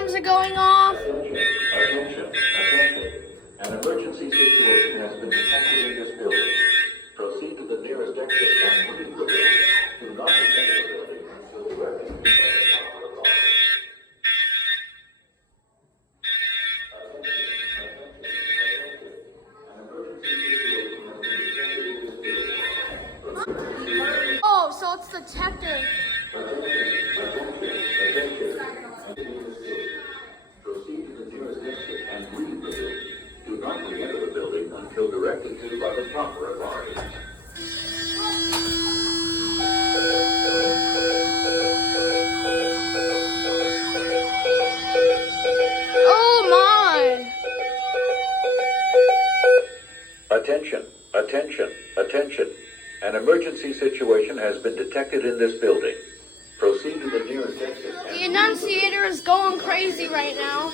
alarms are going off. Attention. An emergency situation has been detected in this building. Proceed to the nearest exit and leave the building. Do not enter the building until directed by the proper authority. An emergency situation has been detected in this building. Oh, so it's the detective. Proceed to the nearest exit and leave the building. Do not re-enter the building until directed to by the proper authorities. Oh my! Attention. An emergency situation has been detected in this building. Proceed to the nearest exit. The enunciator is going crazy right now.